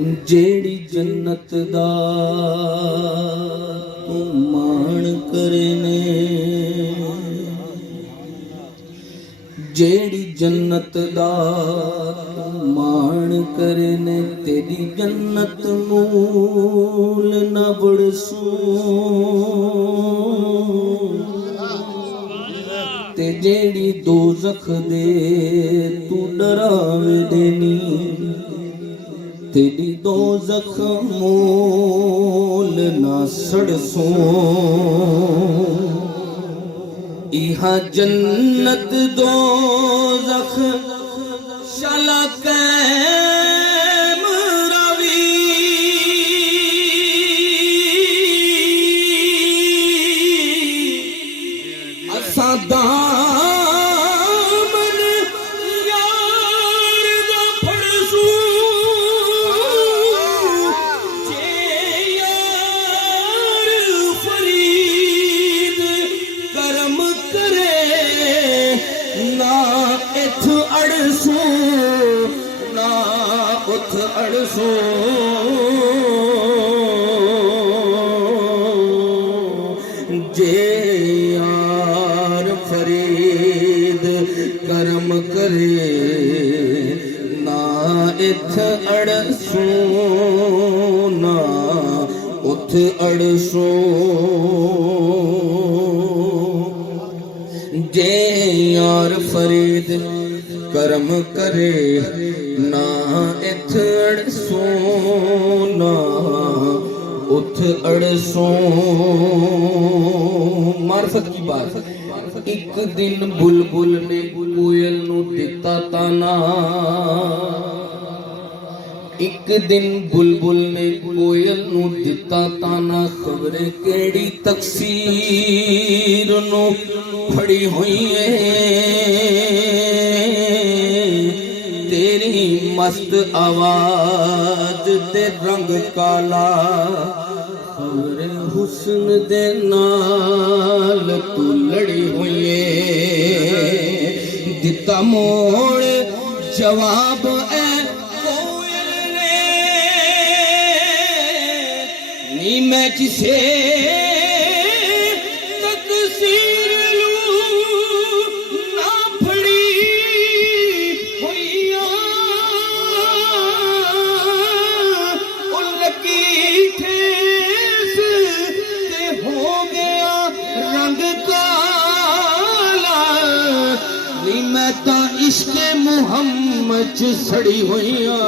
جیڑی جنت دا تو مان کرنے جیڑی جنت دا تو مان کرنے تیری جنت مول نہ بڑسوں تے جیڑی دوزخ دے تو ڈراوے دینی تیری دوزخ مول نہ سڑسوں ایہاں جنت دوزخ شالا قیم روی اساں دامن یار دا پھڑسوں جے یار فرید کرم کرے نہ اتھ اڑسوں نہ اتھ اڑسوں جے یار فرید کرم کرے نہ اتھ اڑسوں نہ اتھ اڑسوں جے یار فرید کرم کرے نہ اتھ اڑسوں نہ اتھ اڑسوں معرفت کی بات ایک دن بلبل نے کوئل نو دتا تانا ایک دن بلبل نے کوئل نو دتا تانا خبریں کیڑی تقصیر نو پھڑی ہوئی ہے تیری مست آواز تے رنگ کالا خبریں حسن دے نال تو لڑی ہوئی ہے دتا موڑ جواب اے میں کسے تقصیر لوں نہ پھڑی ہوئیاں ان لکی ٹھیس تے ہو گیا رنگ کالا نہیں میں تا عشق محمد چ سڑی ہوئیاں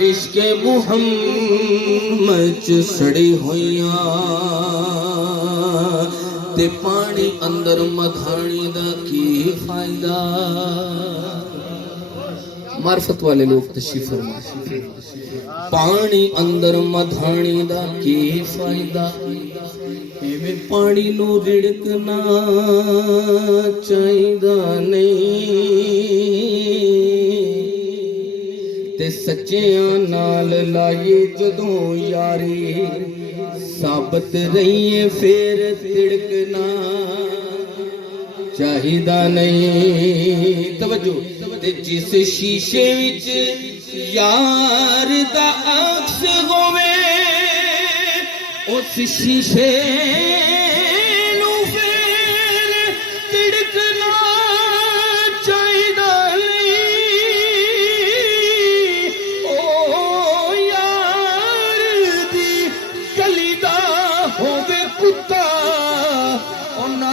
عشق محمد چ سڑی ہوئیاں تے پانی اندر مدھانی دا کی فائدہ معرفت والے لوگ تشریف فرما پانی اندر مدھانی دا کی فائدہ ایویں پانی نو رڑکنا چاہیدا نہیں تے سچیاں نال لائے جدوں یاری ثابت رہیے پھر تڑکنا چاہیدا نہیں توجہ تے جس شیشے وچ یار دا عکس ہووے اس شیشے نو پھر تڑکنا چاہیدا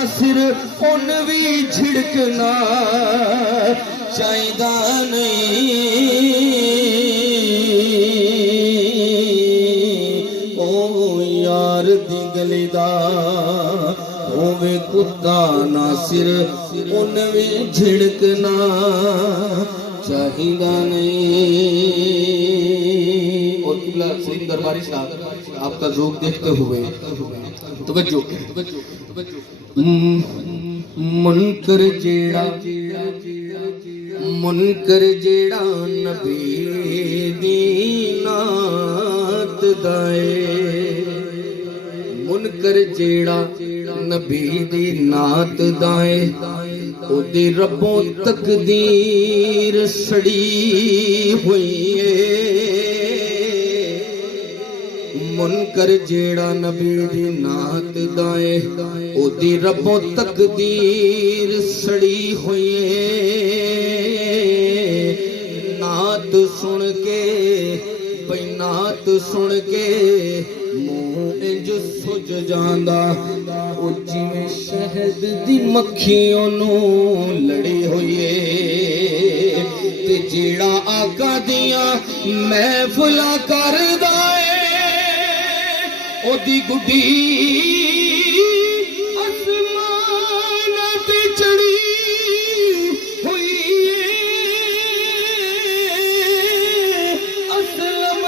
سر ان بھی جھڑکنا چاہیدا نہیں او یار دی گلی دا ہووے کتا نہ سر ان بھی جھڑکنا چاہیدا نہیں اور قبلہ سید درباری صاحب آپ کا ذوق دیکھتے ہوئے توجہ منکر جیڑا نبی دی نات دائے منکر جیڑا نبی دی نات دائے او دی ربوں تقدیر سڑی ہوئی ہے منکر جیڑا نبی دی نات دائے او دی ربوں تقدیر سڑی ہوئی ہے نات سن کے بھئی نات سن کے منہ انج سج جاندا او جویں شہد دی مکھیوں نو لڑی ہوئی ہے تے جیڑا آقا دیاں محفلاں کردا اے او دی گڈی آسمان تے چڑھی ہوئی ہے اسلم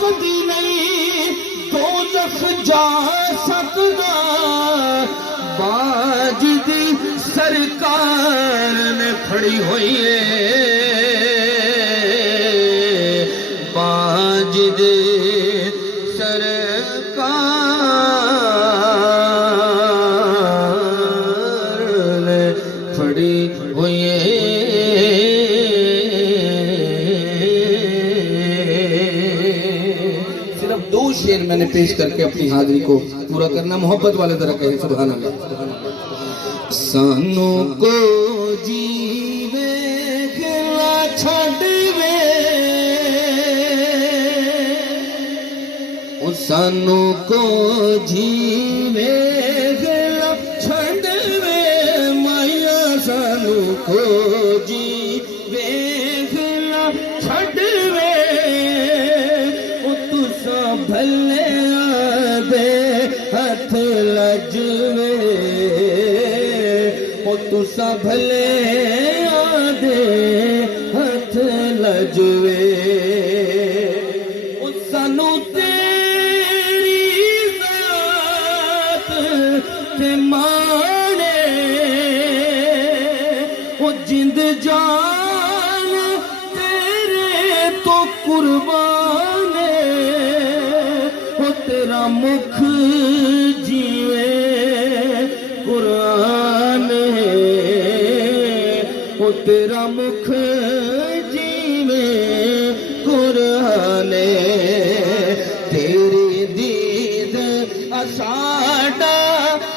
کدی نہیں دوزخ جا سکدا باجد سرکار نے کھڑی ہوئی ہے باجد شعر میں نے پیش کر کے اپنی حاضری کو پورا کرنا محبت والے ذرا کہیں سبحان اللہ سانوں کو جیوے گلا چھڑوے سانوں کو جیوے گلا چھڑوے مایا سانوں کو جیوے گلا چھڑوے بھلے آدھے ہاتھ لجوے او تسا بھلے آدھے ہاتھ لجوے او سانو تیری ذات تے مانے او جند جان تیرے تو قربان تیرا مکھ جیوے قرآن او تیرا مکھ جیوے قرآن تیری دید اساڈا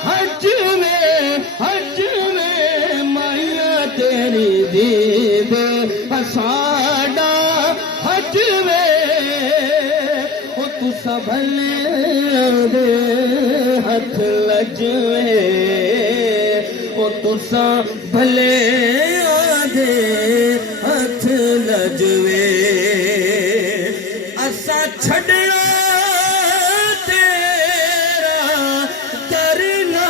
حج میں مایا تیری دید اساڈا حج میں تسا بھلے دے ہاتھ لجوے او تسا بھلے دے ہاتھ لجوے اسا چھڑنا تیرا درنا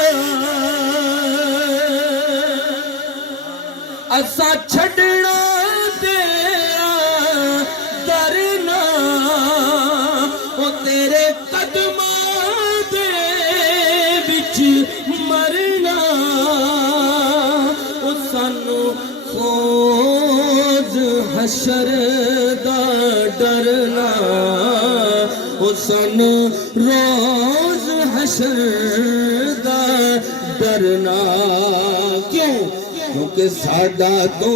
اسا چھڑنا تیرا درنا تیرے قدماں دے وچ مرنا او سانو فوز حشر دا ڈرنا او سانو روز حشر دا ڈرنا کیوں کیونکہ ساڈا تو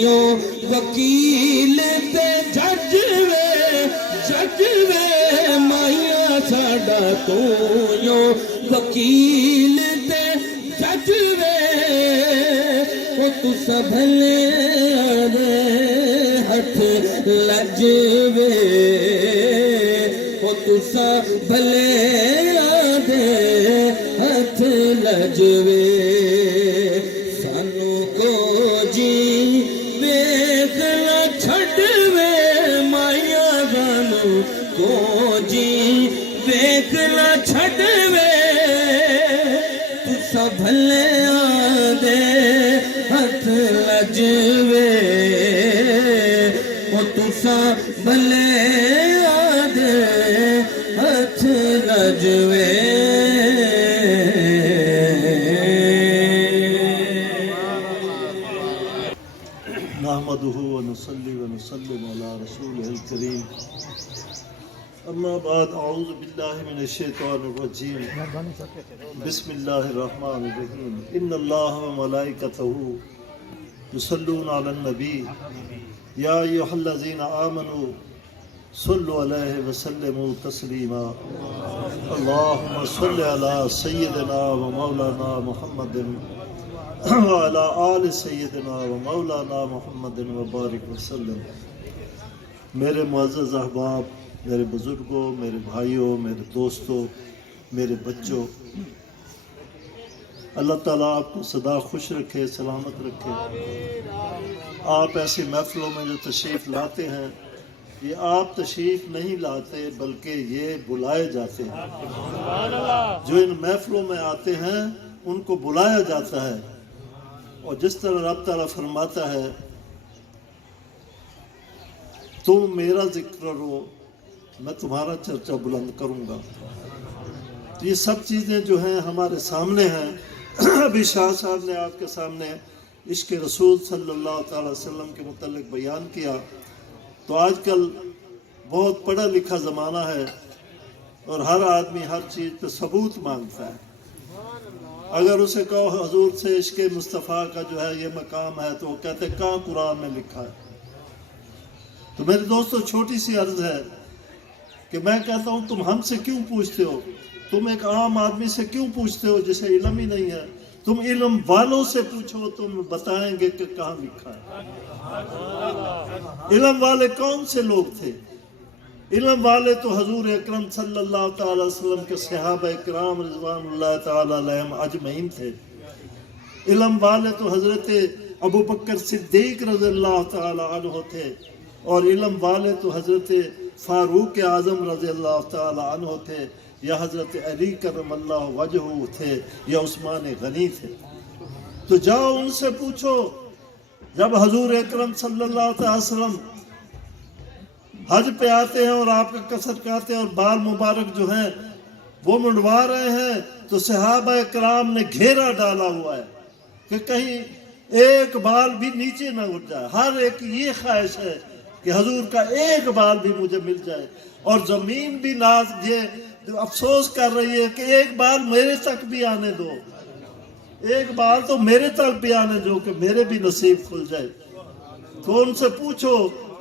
یوں وکیل تے جج وے مایا ساڈا تو یوں وکیل تے جج وے او تسا بھلے دے ہاتھ لجوے او تسا بھلے دے ہاتھ لجوے سانو کو جی ویکھنا چھڈوے مایا سانو کو جی ویکھنا چھڈوے تسا بھلے دے ہاتھ لجوے او تسا بھلے دے ہاتھ لجوے نحمده ونصلي ونسلم على رسوله الكريم اما بعد اعوذ باللہ من الشیطان الرجیم بسم اللہ الرحمن الرحیم ان اللہ و ملائکتہ یصلون علی النبی یا ایھا الذین آمنوا صلوا علیہ وسلموا تسلیما اللہم صل علی سیدنا و مولانا محمد وعلی آل سیدنا و مولانا محمد وبارک وسلم۔ میرے معزز احباب، میرے بزرگوں، میرے بھائیوں، میرے دوستوں، میرے بچوں، اللہ تعالیٰ آپ کو سدا خوش رکھے، سلامت رکھے۔ آپ ایسی محفلوں میں جو تشریف لاتے ہیں، یہ آپ تشریف نہیں لاتے بلکہ یہ بلائے جاتے ہیں۔ جو ان محفلوں میں آتے ہیں ان کو بلایا جاتا ہے، اور جس طرح رب تعالیٰ فرماتا ہے تم میرا ذکر کرو میں تمہارا چرچا بلند کروں گا۔ تو یہ سب چیزیں جو ہیں ہمارے سامنے ہیں۔ ابھی شاہ صاحب نے آپ کے سامنے عشق رسول صلی اللہ تعالی وسلم کے متعلق بیان کیا۔ تو آج کل بہت پڑھا لکھا زمانہ ہے اور ہر آدمی ہر چیز پہ ثبوت مانگتا ہے۔ اگر اسے کہو حضور سے عشق مصطفیٰ کا جو ہے یہ مقام ہے تو وہ کہتے ہیں کہاں قرآن میں لکھا ہے؟ تو میرے دوستو چھوٹی سی عرض ہے کہ میں کہتا ہوں تم ہم سے کیوں پوچھتے ہو؟ تم ایک عام آدمی سے کیوں پوچھتے ہو جسے علم ہی نہیں ہے؟ تم علم والوں سے پوچھو، تم بتائیں گے کہ کہاں لکھا ہے۔ علم والے کون سے لوگ تھے؟ علم والے تو حضور اکرم صلی اللہ تعالی وسلم کے صحابہ اکرام رضوان اللہ تعالی علیہم اجمعین تھے۔ علم والے تو حضرت ابو بکر صدیق رضی اللہ تعالی عنہ تھے، اور علم والے تو حضرت فاروق اعظم رضی اللہ تعالی عنہ تھے، یا حضرت علی کرم اللہ وجہہ تھے، یا عثمان غنی تھے۔ تو جاؤ ان سے پوچھو۔ جب حضور اکرم صلی اللہ تعالی وسلم حج پہ آتے ہیں اور آپ کا کسر کرتے ہیں اور بال مبارک جو ہیں وہ منڈوا رہے ہیں، تو صحابہ کرام نے گھیرا ڈالا ہوا ہے کہ کہیں ایک بال بھی نیچے نہ اٹھ جائے۔ ہر ایک یہ خواہش ہے کہ حضور کا ایک بال بھی مجھے مل جائے، اور زمین بھی ناز یہ افسوس کر رہی ہے کہ ایک بال میرے تک بھی آنے دو، ایک بال تو میرے تک بھی آنے دو کہ میرے بھی نصیب کھل جائے۔ تو ان سے پوچھو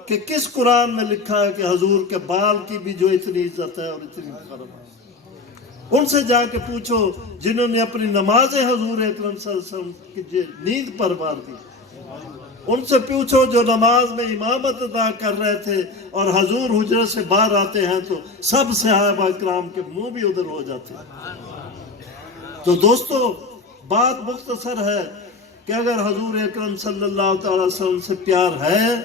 کہ کس قرآن میں لکھا ہے کہ حضور کے بال کی بھی جو اتنی عزت ہے اور اتنی کرم ہے۔ ان سے جا کے پوچھو جنہوں نے اپنی نماز حضور اکرم صلی اللہ علیہ وسلم کی نیند پر مار دی۔ ان سے پوچھو جو نماز میں امامت ادا کر رہے تھے اور حضور حجرت سے باہر آتے ہیں تو سب صحابہ اکرام کے منہ بھی ادھر ہو جاتے ہیں۔ تو دوستو بات مختصر ہے کہ اگر حضور اکرم صلی اللہ تعالی وسلم سے پیار ہے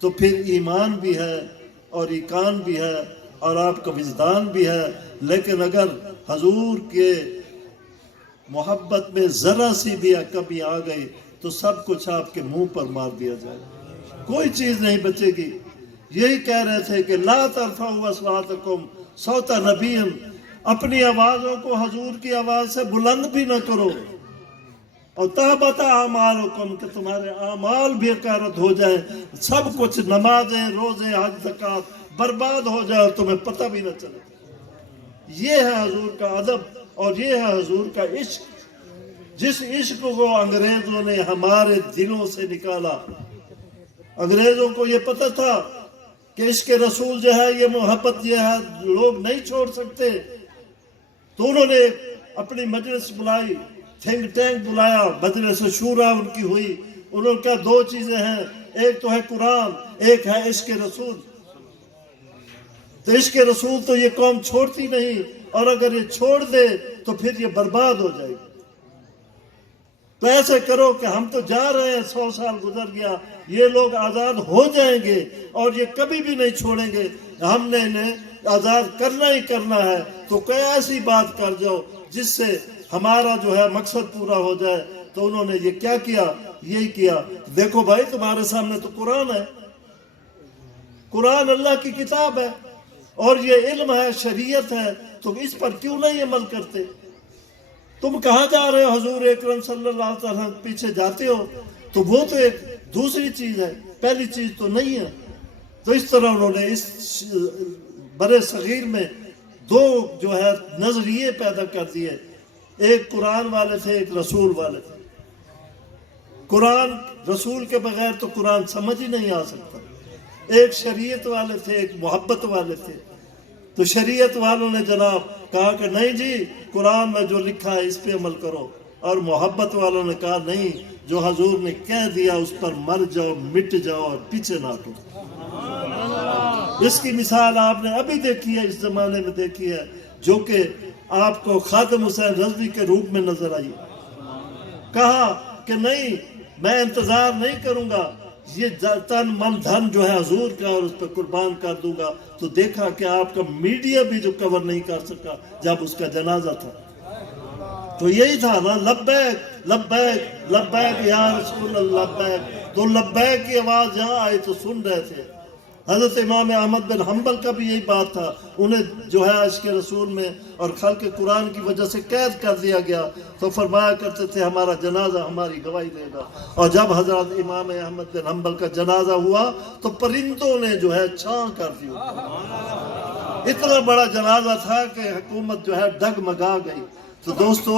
تو پھر ایمان بھی ہے اور ایقان بھی ہے اور آپ کا وجدان بھی ہے، لیکن اگر حضور کے محبت میں ذرا سی بھی کمی آ گئی تو سب کچھ آپ کے منہ پر مار دیا جائے، کوئی چیز نہیں بچے گی۔ یہی کہہ رہے تھے کہ لا ترفعوا اصواتکم صوت نبی، اپنی آوازوں کو حضور کی آواز سے بلند بھی نہ کرو، اور تحبط اعمالکم، کہ تمہارے اعمال بھی حقارت ہو جائے، سب کچھ نمازیں روزے حج زکات برباد ہو جائے اور تمہیں پتہ بھی نہ چلے۔ یہ ہے حضور کا ادب اور یہ ہے حضور کا عشق، جس عشق کو انگریزوں نے ہمارے دلوں سے نکالا۔ انگریزوں کو یہ پتہ تھا کہ عشق رسول جو ہے یہ محبت یہ ہے لوگ نہیں چھوڑ سکتے، تو انہوں نے اپنی مجلس بلائی، تھنک ٹینک بلایا، مجلس شورا ان کی ہوئی۔ انہوں نے کہا دو چیزیں ہیں، ایک تو ہے قرآن، ایک ہے عشق رسول۔ تو عشق رسول تو یہ قوم چھوڑتی نہیں، اور اگر یہ چھوڑ دے تو پھر یہ برباد ہو جائے گی۔ تو ایسے کرو کہ ہم تو جا رہے ہیں، 100 سال گزر گیا، یہ لوگ آزاد ہو جائیں گے اور یہ کبھی بھی نہیں چھوڑیں گے، ہم نے انہیں آزاد کرنا ہی کرنا ہے، تو کوئی ایسی بات کر جاؤ جس سے ہمارا جو ہے مقصد پورا ہو جائے۔ تو انہوں نے یہ کیا کیا؟ یہی کیا، دیکھو بھائی تمہارے سامنے تو قرآن ہے، قرآن اللہ کی کتاب ہے، اور یہ علم ہے، شریعت ہے، تو اس پر کیوں نہیں عمل کرتے؟ تم کہاں جا رہے ہو؟ حضور اکرم صلی اللہ علیہ وسلم پیچھے جاتے ہو، تو وہ تو ایک دوسری چیز ہے، پہلی چیز تو نہیں ہے۔ تو اس طرح انہوں نے اس برے صغیر میں دو جو ہے نظریے پیدا کر دیے. ایک قرآن والے تھے، ایک رسول والے تھے. قرآن رسول کے بغیر تو قرآن سمجھ ہی نہیں آ سکتا. ایک شریعت والے تھے، ایک محبت والے تھے. تو شریعت والوں نے جناب کہا کہ نہیں جی قرآن میں جو لکھا ہے اس پہ عمل کرو، اور محبت والوں نے کہا نہیں، جو حضور نے کہہ دیا اس پر مر جاؤ، مٹ جاؤ اور پیچھے نہ ہٹو. اس کی مثال آپ نے ابھی دیکھی ہے، اس زمانے میں دیکھی ہے، جو کہ آپ کو خادم حسین رضوی کے روپ میں نظر آئی. کہا کہ نہیں، میں انتظار نہیں کروں گا، یہ تن من دھن جو ہے حضور کا اور اس پہ قربان کر دوں گا. تو دیکھا کہ آپ کا میڈیا بھی جو کور نہیں کر سکا جب اس کا جنازہ تھا. تو یہی تھا نا، لبیک لبیک لبیک یا رسول اللہ لبیک. تو لبیک کی آواز یہاں آئی تو سن رہے تھے. حضرت امام احمد بن حنبل کا بھی یہی بات تھا. انہیں جو ہے عشق رسول میں اور خلق قرآن کی وجہ سے قید کر دیا گیا، تو فرمایا کرتے تھے ہمارا جنازہ ہماری گواہی دے گا. اور جب حضرت امام احمد بن حنبل کا جنازہ ہوا تو پرندوں نے جو ہے چھاں کر دی. اتنا بڑا جنازہ تھا کہ حکومت جو ہے ڈگمگا گئی. تو دوستو،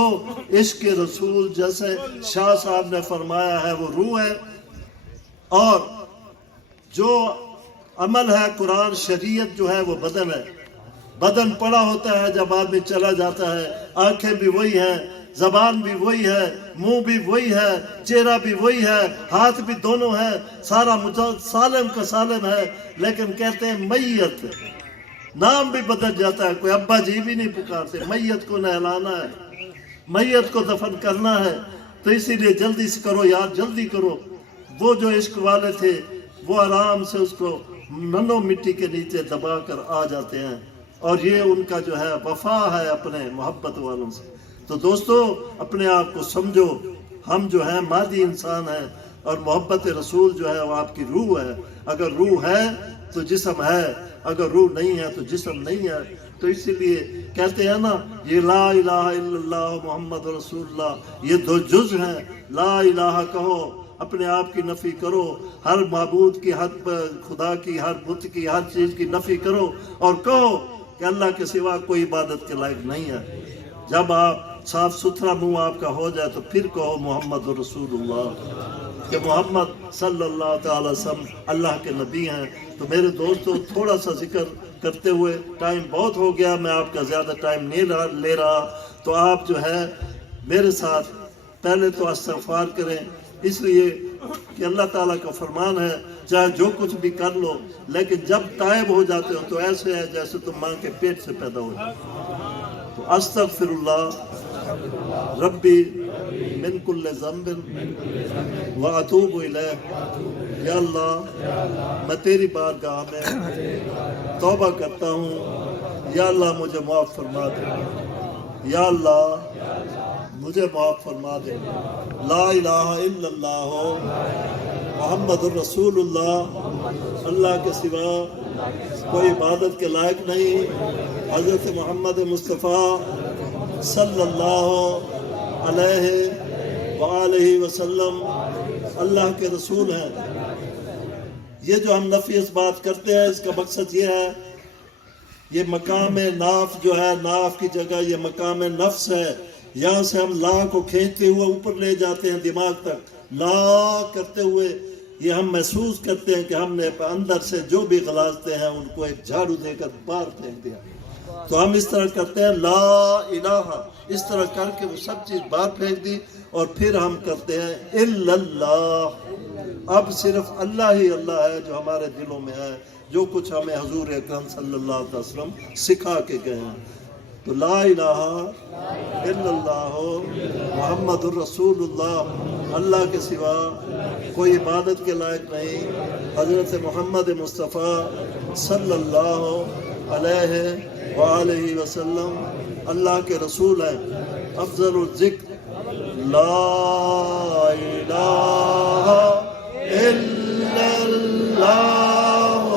عشق رسول جیسے شاہ صاحب نے فرمایا ہے وہ روح ہے، اور جو عمل ہے قرآن شریعت جو ہے وہ بدن ہے. بدن پڑا ہوتا ہے جب آدمی چلا جاتا ہے، آنکھیں بھی وہی ہیں، زبان بھی وہی ہے، منہ بھی وہی ہے، چہرہ بھی وہی ہے، ہاتھ بھی دونوں ہیں، سارا سالم کا سالم ہے. لیکن کہتے ہیں میت، نام بھی بدل جاتا ہے. کوئی ابا جی بھی نہیں پکارتے. میت کو نہلانا ہے، میت کو دفن کرنا ہے. تو اسی لیے جلدی سے کرو یار، جلدی کرو. وہ جو عشق والے تھے وہ آرام سے اس کو ننو مٹی کے نیچے دبا کر آ جاتے ہیں، اور یہ ان کا جو ہے وفا ہے اپنے محبت والوں سے. تو دوستو، اپنے آپ کو سمجھو، ہم جو ہیں مادی انسان ہیں، اور محبت رسول جو ہے وہ آپ کی روح ہے. اگر روح ہے تو جسم ہے، اگر روح نہیں ہے تو جسم نہیں ہے. تو اسی لیے کہتے ہیں نا، یہ لا الہ الا اللہ محمد رسول اللہ، یہ دو جز ہیں. لا الہ کہو، اپنے آپ کی نفی کرو، ہر معبود کی، ہر خدا کی، ہر بت کی، ہر چیز کی نفی کرو، اور کہو کہ اللہ کے سوا کوئی عبادت کے لائق نہیں ہے. جب آپ صاف ستھرا منہ آپ کا ہو جائے تو پھر کہو محمد رسول اللہ، کہ محمد صلی اللہ تعالی وسلم اللہ کے نبی ہیں. تو میرے دوستو، تھوڑا سا ذکر کرتے ہوئے، ٹائم بہت ہو گیا، میں آپ کا زیادہ ٹائم نہیں لے رہا. تو آپ جو ہے میرے ساتھ پہلے تو استغفار کریں، اس لیے کہ اللہ تعالیٰ کا فرمان ہے چاہے جو کچھ بھی کر لو، لیکن جب تائب ہو جاتے ہو تو ایسے ہے جیسے تم ماں کے پیٹ سے پیدا ہو جائے. تو استغفر اللہ ربی من کل ذنب واتوب الیہ. یا اللہ، میں تیری بارگاہ میں توبہ کرتا ہوں، یا اللہ مجھے معاف فرما دے، یا اللہ مجھے معاف فرما دے. لا الہ الا اللہ محمد الرسول اللہ، اللہ کے سوا کوئی عبادت کے لائق نہیں. حضرت محمد مصطفیٰ صلی اللہ علیہ وآلہ وسلم اللہ کے رسول ہیں. یہ جو ہم نفی اس بات کرتے ہیں، اس کا مقصد یہ ہے، یہ مقام ناف جو ہے، ناف کی جگہ یہ مقام نفس ہے. یہاں سے ہم لا کو کھینچتے ہوئے اوپر لے جاتے ہیں دماغ تک. لا کرتے ہوئے یہ ہم محسوس کرتے ہیں کہ ہم نے اندر سے جو بھی غلاظتیں ہیں ان کو ایک جھاڑو دے کر باہر پھینک دیا. تو ہم اس طرح کرتے ہیں لا الہ، اس طرح کر کے وہ سب چیز باہر پھینک دی، اور پھر ہم کرتے ہیں الا اللہ. اب صرف اللہ ہی اللہ ہے جو ہمارے دلوں میں ہے، جو کچھ ہمیں حضور اکرم صلی اللہ علیہ وسلم سکھا کے گئے ہیں. تو لا الہ الا اللہ محمد الرسول اللہ، اللہ کے سوا کوئی عبادت کے لائق نہیں. حضرت محمد مصطفیٰ صلی اللہ علیہ وآلہ وسلم اللہ کے رسول ہیں. افضل الذکر لا الہ الا اللہ،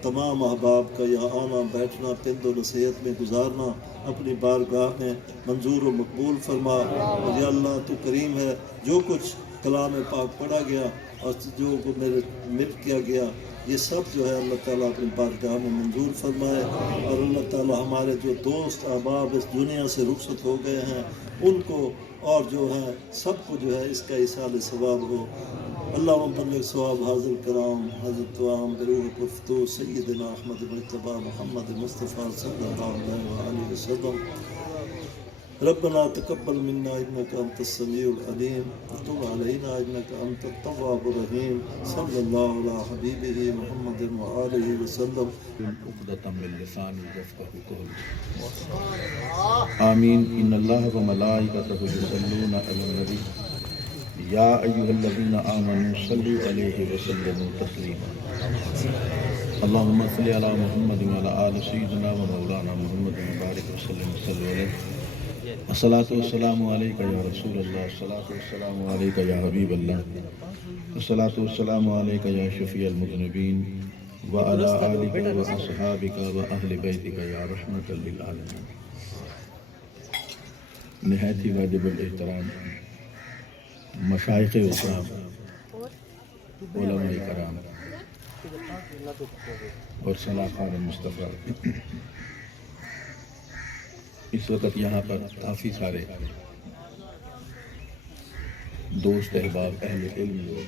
تمام احباب کا یہاں آنا بیٹھنا پند و نصیحت میں گزارنا اپنی بارگاہ میں منظور و مقبول فرما۔ اور یا اللہ تو کریم ہے، جو کچھ کلام پاک پڑھا گیا اور جو میرے مل کیا گیا یہ سب جو ہے اللہ تعالیٰ اپنی بارگاہ میں منظور فرمائے، اور اللہ تعالیٰ ہمارے جو دوست احباب اس دنیا سے رخصت ہو گئے ہیں ان کو اور جو ہے سب کو جو ہے اس کا ایصال ثواب ہو۔ اللہم بلغ ثواب حاضر کرام حضرت توام بروح گفتو سیدنا احمد مجتبی محمد مصطفیٰ صلی اللہ علیہ وآلہ وسلم۔ ربنا تقبل منا انك انت السميع العليم وتب علينا انك انت التواب الرحيم صلى الله على حبيبه محمد وآله وسلم۔ عقدة من لساني يفقهوا قولي آمين۔ إن الله وملائكته يصلون على النبي يا أيها الذين آمنوا صلوا عليه وسلموا تسليما۔ اللهم صل على محمد وعلى آل سيدنا ومولانا محمد وبارك وسلم صلوا عليه۔ الصلاة والسلام عليك يا رسول الله، الصلاة والسلام عليك يا حبيب الله، الصلاة والسلام عليك يا شفيع المذنبين وعلى آلك وأصحابك وأهل بيتك يا رحمة للعالمين۔ نہایت ہی واجب الاحترام مشائخ اکرام، علماء کرام اور صلاحان مصطفیٰ، اس وقت یہاں پر کافی سارے دوست احباب اہل علم لوگ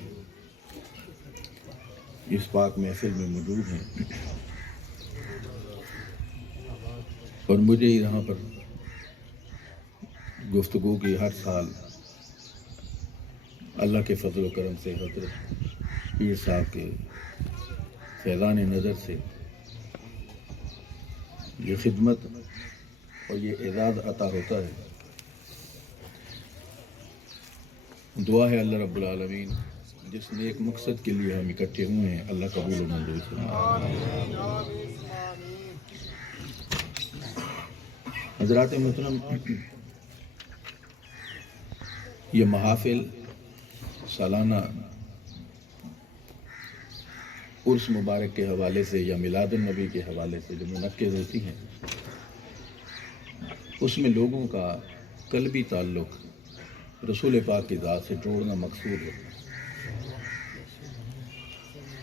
اس پاک محفل میں موجود ہیں، اور مجھے یہاں پر گفتگو کی ہر سال اللہ کے فضل و کرم سے حضرت پیر صاحب کے فیضان نظر سے یہ خدمت اور یہ اعزاز عطا ہوتا ہے۔ دعا ہے اللہ رب العالمین جس نیک مقصد کے لیے ہم اکٹھے ہوئے ہیں اللہ قبول و منظور فرمائے۔ حضرات محترم، یہ محافل سالانہ عرس مبارک کے حوالے سے یا میلاد النبی کے حوالے سے جو منعقد ہوتی ہیں، اس میں لوگوں کا قلبی تعلق رسول پاک کی ذات سے جوڑنا مقصود ہے،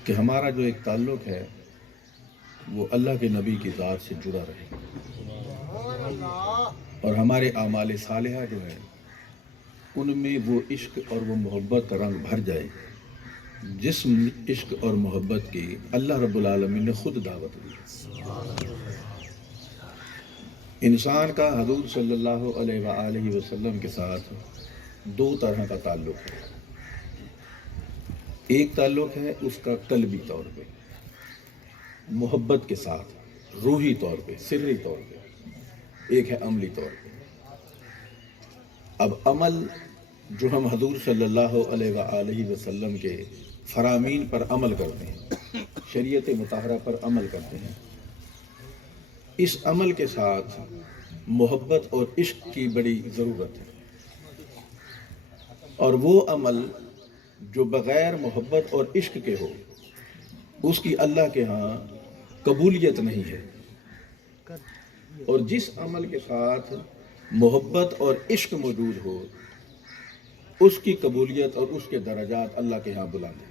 کہ ہمارا جو ایک تعلق ہے وہ اللہ کے نبی کی ذات سے جڑا رہے، اور ہمارے اعمال صالحہ جو ہے ان میں وہ عشق اور وہ محبت کا رنگ بھر جائے جس عشق اور محبت کی اللہ رب العالمین نے خود دعوت دی۔ انسان کا حضور صلی اللہ علیہ وآلہ وسلم کے ساتھ دو طرح کا تعلق ہے۔ ایک تعلق ہے اس کا قلبی طور پہ، محبت کے ساتھ، روحی طور پہ، سری طور پہ۔ ایک ہے عملی طور پہ۔ اب عمل جو ہم حضور صلی اللہ علیہ وآلہ وسلم کے فرامین پر عمل کرتے ہیں، شریعت مطہرہ پر عمل کرتے ہیں، اس عمل کے ساتھ محبت اور عشق کی بڑی ضرورت ہے، اور وہ عمل جو بغیر محبت اور عشق کے ہو اس کی اللہ کے ہاں قبولیت نہیں ہے، اور جس عمل کے ساتھ محبت اور عشق موجود ہو اس کی قبولیت اور اس کے درجات اللہ کے ہاں بلند ہیں۔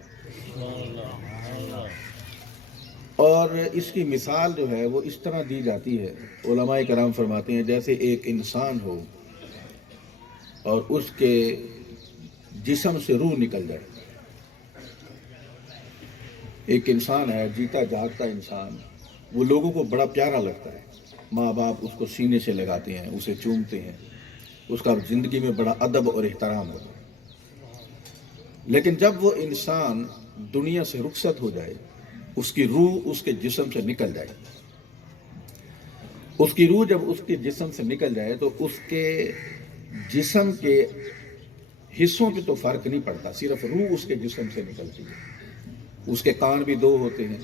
اور اس کی مثال جو ہے وہ اس طرح دی جاتی ہے، علماء کرام فرماتے ہیں جیسے ایک انسان ہو اور اس کے جسم سے روح نکل جائے۔ ایک انسان ہے جیتا جاگتا انسان، وہ لوگوں کو بڑا پیارا لگتا ہے، ماں باپ اس کو سینے سے لگاتے ہیں، اسے چومتے ہیں، اس کا زندگی میں بڑا ادب اور احترام ہوتا ہے۔ لیکن جب وہ انسان دنیا سے رخصت ہو جائے، اس کی روح اس کے جسم سے نکل جائے، اس کی روح جب اس کے جسم سے نکل جائے تو اس کے جسم کے حصوں پہ تو فرق نہیں پڑتا، صرف روح اس کے جسم سے نکلتی ہے۔ اس کے کان بھی دو ہوتے ہیں،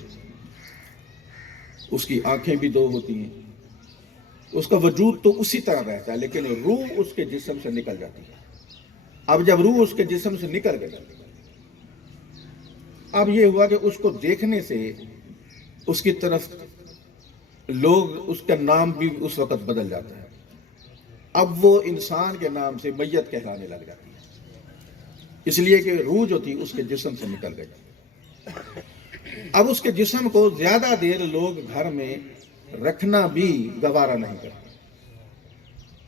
اس کی آنکھیں بھی دو ہوتی ہیں، اس کا وجود تو اسی طرح رہتا ہے، لیکن روح اس کے جسم سے نکل جاتی ہے۔ اب جب روح اس کے جسم سے نکل گئی، اب یہ ہوا کہ اس کو دیکھنے سے اس کی طرف لوگ اس کا نام بھی اس وقت بدل جاتا ہے. اب وہ انسان کے نام سے میت کہلانے لگ جاتی ہے، اس لیے کہ روح جو تھی اس کے جسم سے نکل گئی. اب اس کے جسم کو زیادہ دیر لوگ گھر میں رکھنا بھی گوارا نہیں کرتے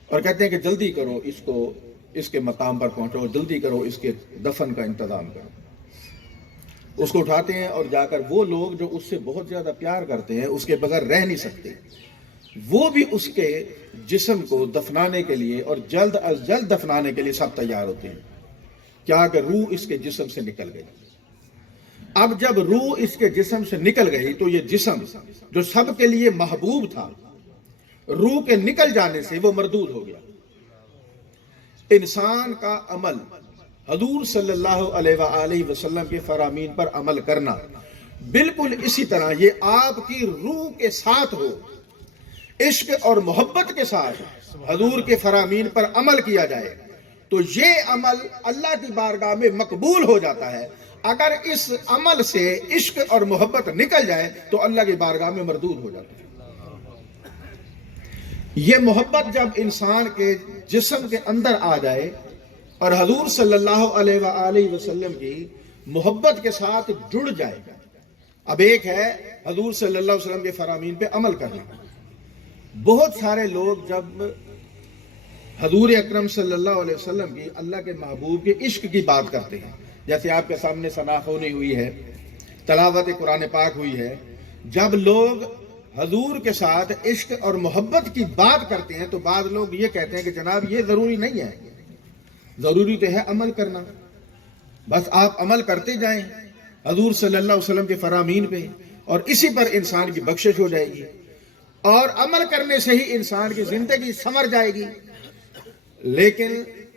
اور کہتے ہیں کہ جلدی کرو اس کو اس کے مقام پر پہنچو، جلدی کرو اس کے دفن کا انتظام کرو. اس کو اٹھاتے ہیں اور جا کر وہ لوگ جو اس سے بہت زیادہ پیار کرتے ہیں، اس کے بغیر رہ نہیں سکتے، وہ بھی اس کے جسم کو دفنانے کے لیے اور جلد از جلد دفنانے کے لیے سب تیار ہوتے ہیں. کیا کہ روح اس کے جسم سے نکل گئی. اب جب روح اس کے جسم سے نکل گئی تو یہ جسم جو سب کے لیے محبوب تھا، روح کے نکل جانے سے وہ مردود ہو گیا. انسان کا عمل حضور صلی اللہ علیہ وآلہ وسلم کے فرامین پر عمل کرنا بالکل اسی طرح یہ آپ کی روح کے ساتھ ہو، عشق اور محبت کے ساتھ حضور کے فرامین پر عمل کیا جائے تو یہ عمل اللہ کی بارگاہ میں مقبول ہو جاتا ہے. اگر اس عمل سے عشق اور محبت نکل جائے تو اللہ کی بارگاہ میں مردود ہو جاتا ہے. یہ محبت جب انسان کے جسم کے اندر آ جائے اور حضور صلی اللہ علیہ وآلہ وسلم کی محبت کے ساتھ جڑ جائے. اب ایک ہے حضور صلی اللہ علیہ وسلم کے فرامین پہ عمل کرنا. بہت سارے لوگ جب حضور اکرم صلی اللہ علیہ وسلم کی، اللہ کے محبوب کے عشق کی بات کرتے ہیں، جیسے آپ کے سامنے ثنا خوانی ہوئی ہے، تلاوت قرآن پاک ہوئی ہے، جب لوگ حضور کے ساتھ عشق اور محبت کی بات کرتے ہیں تو بعض لوگ یہ کہتے ہیں کہ جناب یہ ضروری نہیں ہے، ضروری تو ہے عمل کرنا، بس آپ عمل کرتے جائیں حضور صلی اللہ علیہ وسلم کے فرامین پہ اور اسی پر انسان کی بخشش ہو جائے گی اور عمل کرنے سے ہی انسان کی زندگی سنور جائے گی. لیکن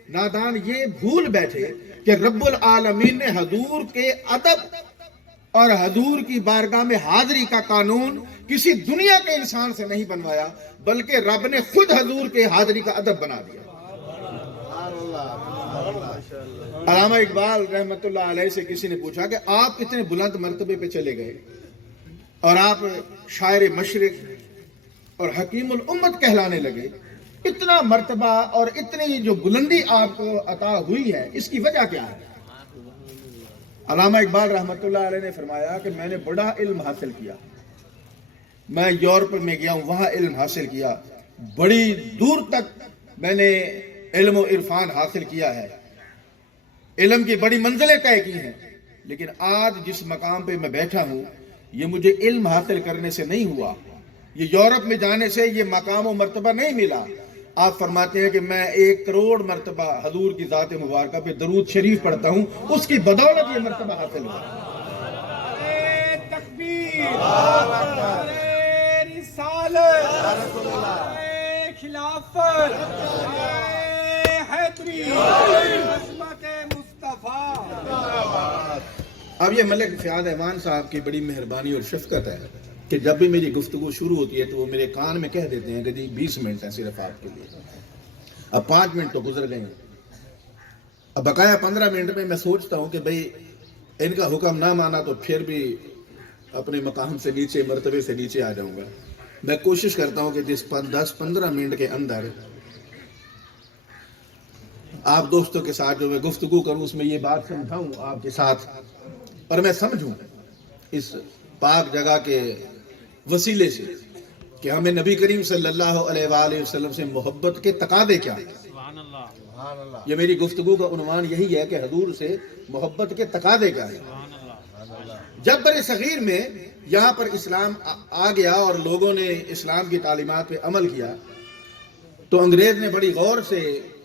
نادان یہ بھول بیٹھے کہ رب العالمین نے حضور کے ادب اور حضور کی بارگاہ میں حاضری کا قانون کسی دنیا کے انسان سے نہیں بنوایا، بلکہ رب نے خود حضور کے حاضری کا ادب بنا دیا. علامہ اقبال رحمت اللہ علیہ سے کسی نے پوچھا کہ آپ کتنے بلند مرتبے پہ چلے گئے اور آپ شاعر مشرق اور حکیم الامت کہلانے لگے، اتنا مرتبہ اور اتنی جو بلندی آپ کو عطا ہوئی ہے، اس کی وجہ کیا ہے؟ علامہ اقبال رحمت اللہ علیہ نے فرمایا کہ میں نے بڑا علم حاصل کیا، میں یورپ میں گیا ہوں، وہاں علم حاصل کیا، بڑی دور تک میں نے علم و عرفان حاصل کیا ہے، علم کی بڑی منزلیں طے کی ہیں، لیکن آج جس مقام پہ میں بیٹھا ہوں یہ مجھے علم حاصل کرنے سے نہیں ہوا، یہ یورپ میں جانے سے یہ مقام و مرتبہ نہیں ملا. آپ فرماتے ہیں کہ میں 1 کروڑ مرتبہ حضور کی ذات مبارکہ پہ درود شریف پڑھتا ہوں، اس کی بدولت یہ مرتبہ حاصل ہوا. تکبیر، رسالت، خلافت، حیدری، عظمت مصطفیٰ. اب یہ ملک فیاض احمان صاحب کی بڑی مہربانی اور شفقت ہے کہ جب بھی میری گفتگو شروع ہوتی ہے تو وہ میرے کان میں کہہ دیتے ہیں کہ جی 20 منٹ ہیں صرف آپ کے لیے. اب 5 منٹ تو گزر گئے ہیں، اب بقایا 15 منٹ میں میں سوچتا ہوں کہ بھئی ان کا حکم نہ مانا تو پھر بھی اپنے مقام سے نیچے، مرتبے سے نیچے آ جاؤں گا. میں کوشش کرتا ہوں کہ جس 10-15 منٹ کے اندر آپ دوستوں کے ساتھ جو میں گفتگو کروں اس میں یہ بات سمجھاؤں آپ کے ساتھ اور میں سمجھوں اس پاک جگہ کے وسیلے سے کہ ہمیں نبی کریم صلی اللہ علیہ وآلہ وسلم سے محبت کے تقاضے کیا ہیں. یہ میری گفتگو کا عنوان یہی ہے کہ حضور سے محبت کے تقاضے کیا ہیں. جب بر صغیر میں یہاں پر اسلام آ گیا اور لوگوں نے اسلام کی تعلیمات پہ عمل کیا تو انگریز نے بڑی غور سے